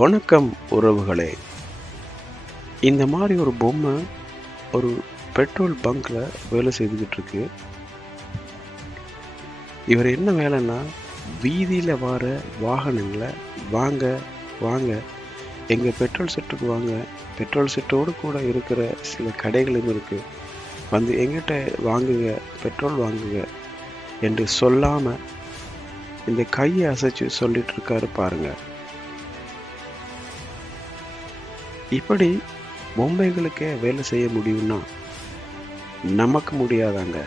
வணக்கம் உறவுகளே. இந்த மாதிரி ஒரு பொம்மை ஒரு பெட்ரோல் பங்க்ல வேலை செய்துக்கிட்டு இருக்கு. இவர் என்ன வேலைன்னா, வீதியில வர வாகனங்களை வாங்க வாங்க எங்க பெட்ரோல் செட்டுக்கு வாங்க, பெட்ரோல் செட்டோடு கூட இருக்கிற சில கடைகளும் இருக்கு, வந்து எங்கிட்ட வாங்குங்க, பெட்ரோல் வாங்குங்க என்று சொல்லாம இந்த கையை அசைச்சு சொல்லிட்டு இருக்காரு பாருங்க. இப்படி பொம்மைகளுக்கே வேலை செய்ய முடியும்னா நமக்கு முடியாதாங்க?